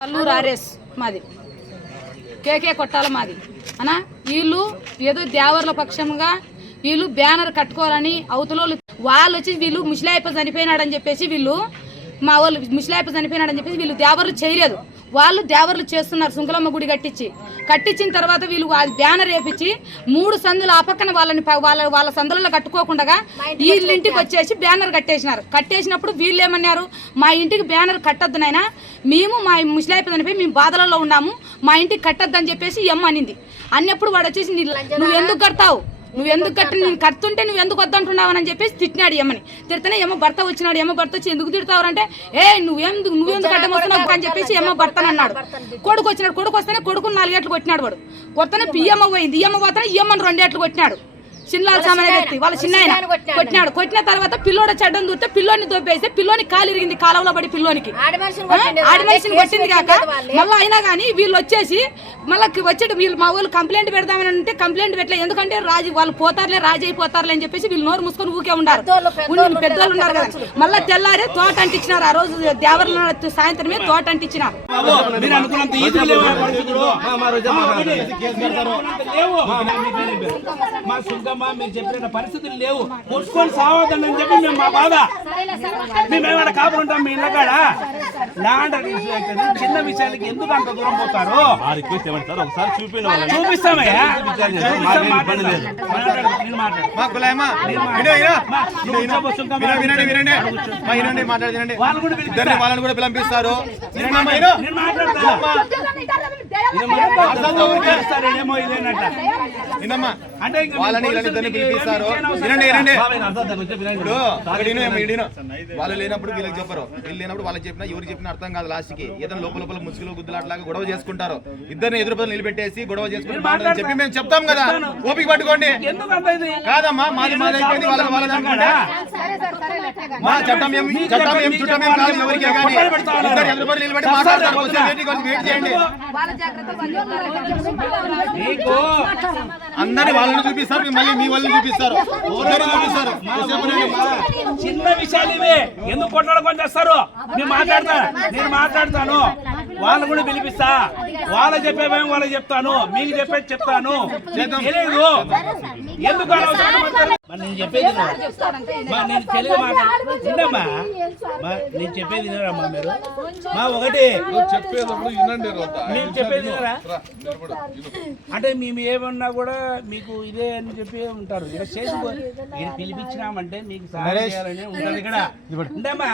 Kalluru RS మాది, కేకే కొట్టాల మాది అనా. వీళ్ళు ఏదో దేవర్ల పక్షంగా వీళ్ళు బ్యానర్ కట్టుకోవాలని అవతలోళ్ళు వాళ్ళు వచ్చి వీళ్ళు ముసలాయప్ప చనిపోయినాడని చెప్పేసి వీళ్ళు మా వాళ్ళు ముసలాయప్ప చనిపోయినాడని చెప్పేసి వీళ్ళు దేవర్లు చేయలేదు. వాళ్ళు దేవర్లు చేస్తున్నారు. సుంకలమ్మ గుడి కట్టించిన తర్వాత వీళ్ళు బ్యానర్ వేపించి 3 సందులు ఆ పక్కన వాళ్ళ సందులలో కట్టుకోకుండా వీళ్ళ ఇంటికి వచ్చేసి బ్యానర్ కట్టేసినప్పుడు వీళ్ళు ఏమన్నారు, మా ఇంటికి బ్యానర్ కట్టొద్దు నాయనా, మేము మా ముసలాయిపోయి చనిపోయి మేము బాధలలో ఉన్నాము, మా ఇంటికి కట్టొద్దు అని చెప్పేసి ఎమ్మ అనింది. అన్నప్పుడు వాడు వచ్చేసి నువ్వు ఎందుకు కడతావు, నువ్వు ఎందుకు కట్టి నేను కడుతుంటే నువ్వు ఎందుకు వద్దంటున్నావు అని చెప్పేసి తిట్టినాడు ఎమ్మని. తిడితేనే ఎమ్మ భర్త వచ్చినాడు. ఎమ్మ భర్త వచ్చి ఎందుకు తిడతావంటే నువ్వెందుకు కట్టమొస్తున్నావు అని చెప్పేసి ఎమ్మ భర్తనన్నాడు. కొడుకు వచ్చినాడు. కొడుకు వస్తేనే కొడుకుని 4 ఏట్లు కొట్టినాడు. వాడు కొత్తనే పియ్యమ్మ పోయింది. ఇయ్యమ్మ పోతేనే ఇయ్యమ్మని 2 ఏట్లు కొట్టినాడు. చిన్నాల సామాన్య వ్యక్తి వాళ్ళ చిన్న కొట్టినాడు. కొట్టిన తర్వాత పిల్లోడ చెడ్డం దూరితే పిల్లోని దొబ్బేస్తే పిల్లోని కాలు ఇరిగింది. కాలంలో పడి పిల్లోనికి ఆడి మనిషిని కొట్టింది కాక మళ్ళీ అయినా కానీ వీళ్ళు వచ్చేసి మళ్ళీ వచ్చేటి వీళ్ళు మా వాళ్ళు కంప్లైంట్ పెడదామని అంటే కంప్లైంట్ పెట్టలే. ఎందుకంటే వాళ్ళు పోతారులే, రాజు అయిపోతారులే అని చెప్పేసి వీళ్ళు నోరు మూసుకొని ఊకే ఉన్నారు. పెద్దోళ్ళు ఉన్నారు కదా. మళ్ళీ తెల్లారే తోట అంటించినారు. ఆ రోజు దేవర్ల సాయంత్రమే తోట అంటించినారు. మీరు చెప్పిన పరిస్థితులు లేవు. కొట్టుకొని సావద్దని అని చెప్పి మేము మా బాధ. మేమేమైనా కాపులుంటాం మీ ఇళ్ళ కాడ. ల్యాండ్ చిన్న విషయాలకి ఎందుకు అంత దూరం పోతారు? చూపిస్తామయ్యా. వాళ్ళని కూడా పిలిపిస్తారు. వాళ్ళు లేనప్పుడు వీళ్ళకి చెప్పరు, వీళ్ళు లేనప్పుడు వాళ్ళకి చెప్పినా ఎవరికి చెప్పినా అర్థం కాదు. లాస్ట్ కి ఏదైనా లోపల ముసుగులో గుద్దులాట్లాగా గొడవ చేసుకుంటారు. ఇద్దరిని ఎదురు పదలు నిలబెట్టేసి గొడవ చేసుకుంటారు చెప్పి మేము చెప్తాం కదా. ఓపిక పట్టుకోండి. కాదమ్మా మాది అయిపోయింది. మా చట్టం ఏం చుట్టం ఏం కాదు ఎవరికి. ఇద్దరు ఎదురు పదలు నిలబెట్టి మాట్లాడతారు. వెయిట్ చేయండి. అందరినీ వాళ్ళని చూపిస్తారు, మళ్ళీ మీ వాళ్ళని చూపిస్తారు. చిన్న విషయాలు ఇవే ఎందుకు కొట్లాడుకొని చేస్తారు? నేను మాట్లాడతాను. వాళ్ళు కూడా పిలిపిస్తా. వాళ్ళ చెప్పేవేమో వాళ్ళకి చెప్తాను, మీకు చెప్పేది చెప్తాను. తెలియదు ఎందుకు నేను చెప్పేది నేను తెలుగు మాట్లాడమ్మా. నేను చెప్పేది వినరమ్మా మీరు. మా ఒకటి మేము చెప్పేది వినరా? అంటే మేము ఏమన్నా కూడా మీకు ఇదే అని చెప్పి ఉంటారు. ఇక్కడ చేసుకో పిలిపించినామంటే మీకు సహాయం చేయాలని ఉంటుంది. ఇక్కడ ఉండమ్మా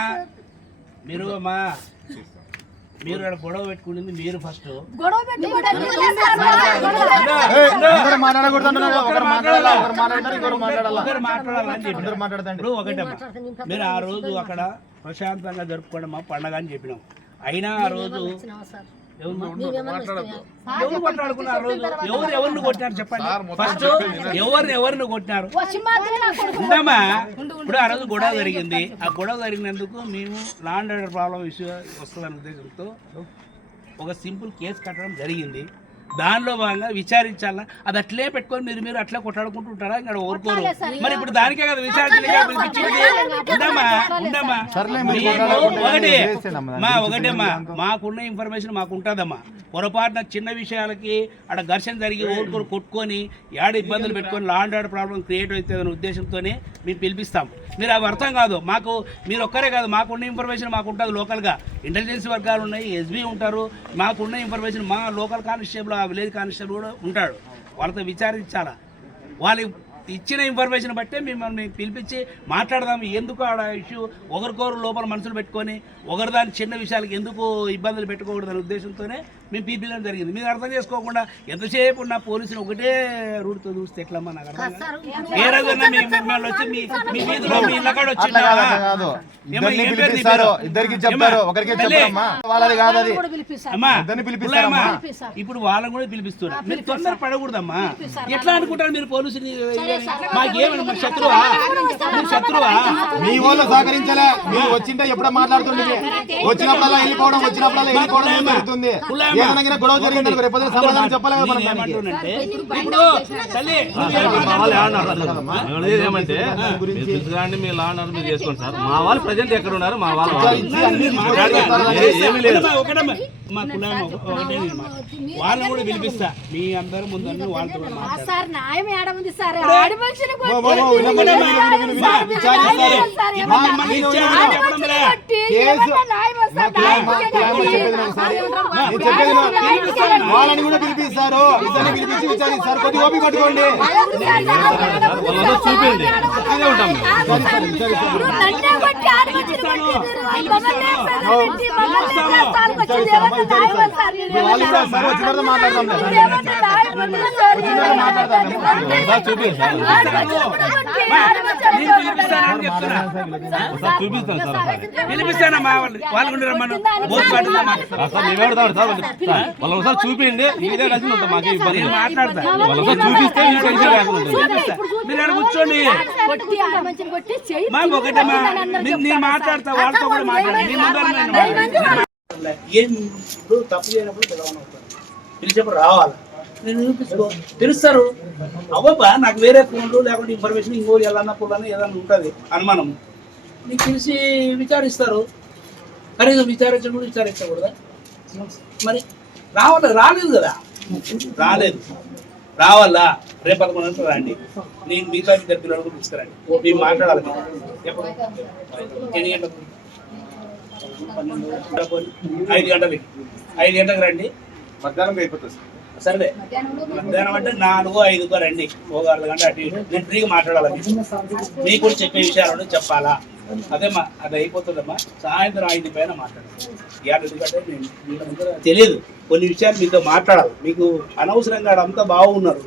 మీరు అమ్మా మీరు అక్కడ గొడవ పెట్టుకుంటుంది మీరు ఫస్ట్. ఇప్పుడు ఒకటమ్మా మీరు ఆ రోజు అక్కడ ప్రశాంతంగా జరుపుకోండి మా పండగ అని చెప్పినాం. అయినా ఆ రోజు ఎవరు కొట్లాడుకున్నారు? ఎవరిని కొట్టినారు చెప్పండి ఫస్ట్. ఎవరిని కొట్టినారు? ఉండమ్మా ఇప్పుడు ఆ రోజు గొడవ జరిగింది. ఆ గొడవ జరిగినందుకు మేము ల్యాండ్ ఆర్డర్ ప్రాబ్లం ఇష్యూ వస్తుందనే ఉద్దేశంతో ఒక సింపుల్ కేసు కట్టడం జరిగింది. దానిలో భాగంగా విచారించాలా. అది అట్లే పెట్టుకొని మీరు అట్లా కొట్లాడుకుంటుంటారా? ఇక్కడ ఓరుకోరు. మరి ఇప్పుడు దానికే కదా విచారించింది. ఒకటేమ్మా మాకున్న ఇన్ఫర్మేషన్ మాకు ఉంటుందమ్మా. పొరపాటున చిన్న విషయాలకి అక్కడ ఘర్షణ జరిగి ఓరుకోరు కొట్టుకొని ఏడ ఇబ్బందులు పెట్టుకొని ల్యాండ్ ఆర్డర్ ప్రాబ్లం క్రియేట్ అవుతుందనే ఉద్దేశంతోనే మేము పిలిపిస్తాం. మీరు అవి అర్థం కాదు. మాకు మీరు ఒక్కరే కాదు, మాకున్న ఇన్ఫర్మేషన్ మాకు ఉంటుంది. లోకల్గా ఇంటెలిజెన్స్ వర్గాలు ఉన్నాయి, ఎస్బీ ఉంటారు. మాకున్న ఇన్ఫర్మేషన్ మా లోకల్ కానిస్టేబుల్ ఆ విలేజ్ కానిస్టేబుల్ కూడా ఉంటాడు. వాళ్ళతో విచారించాలా. వాళ్ళు ఇచ్చిన ఇన్ఫర్మేషన్ బట్టే మిమ్మల్ని పిలిపించి మాట్లాడదాం. ఎందుకు ఆడ ఇష్యూ ఒకరికొకరు లోపల మనసులు పెట్టుకొని ఒకరి దాని చిన్న విషయాలకు ఎందుకు ఇబ్బందులు పెట్టుకోకూడదనే ఉద్దేశంతోనే మేము పిలిపించడం జరిగింది. మీరు అర్థం చేసుకోకుండా ఎంతసేపు ఉన్న పోలీసులు ఒకటే రూట్తో చూస్తే ఎట్లమ్మా? నాకు అర్థం ఏ రోజైనా మిమ్మల్ని వచ్చి మీ వీధిలో మీ ఇళ్ళకాడ వచ్చిందా? ఇప్పుడు వాళ్ళని కూడా పిలిపిస్తున్నారు. మీరు తొందర పడకూడదమ్మా. ఎట్లా అనుకుంటారు మీరు పోలీసుని? మాకేమన్నా శత్రువా? మీ వాళ్ళు సహకరించాలా? మీరు వచ్చింటే ఎప్పుడో మాట్లాడుతుండే. వచ్చినప్పుడల్లా వెళ్ళిపోవడం జరుగుతుంది. ఏదైనా గొడవ జరిగిందని రేపు పొద్దున్న సమాధానం చెప్పాలి కదా మనం దానికి. ఏమంటున్నానంటే ఇప్పుడు తల్లి ఏమంటే తెలుసుగాండి మీ లా అండ్ ఆర్డర్ మీరు చేసుకోండి సార్. మా వాళ్ళు ప్రజెంట్ ఎక్కడ ఉన్నారు మా వాళ్ళు ఏమీ లేదు. ఒకటమ్మా మా కులాం ఒకటే నేను వాళ్ళని కూడా పిలిపిస్తా మీ అందరి ముందు వాళ్ళతో కూడా మాట్లాడతా. సార్ న్యాయం ఏడముంది సార్ ఆడి మనుషులు వాళ్ళని కూడా పిలిపిస్తారు, ఇద్దరిని పిలిపించి విచారిస్తారు. కొద్దిగా ఓపిక పట్టుకోండి. చూపించండి ఇదే ఉంటాం చూపిస్తాను సార్. పిలిపిస్తానమ్మా వాళ్ళు కూడా రమ్మను సార్ మేము పెడతాం సార్. వాళ్ళు ఒకసారి చూపించండి ఇదే కలిసి ఉంటాం. మాకు ఇబ్బంది నేను మాట్లాడతా వాళ్ళు ఒకసారి చూపిస్తే ఈ టెన్షన్ లేకుండా ఉంటుంది. మీరు ఆడ కూర్చోండి మా ఒకటమ్మా నేను మాట్లాడతా వాళ్ళతో కూడా మాట్లాడతా మీ ముందర నేను మాట్లాడతా. ఏం ఇప్పుడు తప్పు చేయనప్పుడు పిలవనవుతారు పిలిచేప్పుడు రావాలి నేను చూపించుకో పిలుస్తారు అవ్వబ్బా నాకు వేరే ఫోన్లు లేకుంటే ఇన్ఫర్మేషన్ ఇంకోటి ఎలా పుల్లన ఏదైనా ఉంటుంది అనుమానం నీకు పిలిచి విచారిస్తారు కనీసం విచారించడం విచారించకూడదా మరి రాలేదు కదా రాలేదు రావాలా రేపు 11 గంటలకు రండి నేను మిగతా ఇద్దరు పిల్లలకు తీసుకురండి మేము మాట్లాడాలి ఎప్పుడు ఎన్ని గంటలకు 5 గంటలకి 5 గంటలకు రండి మధ్యాహ్నం అయిపోతుంది సార్. సరే మధ్యాహ్నం అంటే 4-5 రండి ఒక అర్ధగంట అటు ఇటు నేను ఫ్రీగా మాట్లాడాలి మీకు కూడా చెప్పే విషయాలు చెప్పాలా అదేమ్మా అది అయిపోతుందమ్మా సాయంత్రం 5 పైన మాట్లాడాలి ఎందుకంటే నేను వీళ్ళ ముందర తెలియదు కొన్ని విషయాలు మీతో మాట్లాడాలి మీకు అనవసరంగా అంతా బాగున్నారు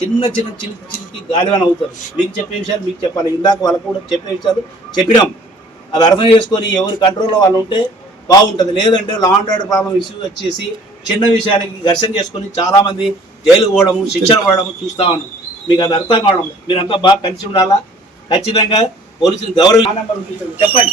చిన్న చిలికి గాలివాన అవుతారు మీకు చెప్పే విషయాలు మీకు చెప్పాలి ఇందాక వాళ్ళకు కూడా చెప్పే విషయాలు చెప్పినాం అది అర్థం చేసుకొని ఎవరి కంట్రోల్లో వాళ్ళు ఉంటే బాగుంటుంది లేదంటే law and order problem issue వచ్చేసి చిన్న విషయాలకి ఘర్షణ చేసుకొని చాలామంది జైలుకు పోవడము శిక్షణ పడడము చూస్తా ఉన్నాం మీకు అది అర్థం కావడం మీరంతా బాగా కలిసి ఉండాలా ఖచ్చితంగా పోలీసులు గౌరవం చెప్పండి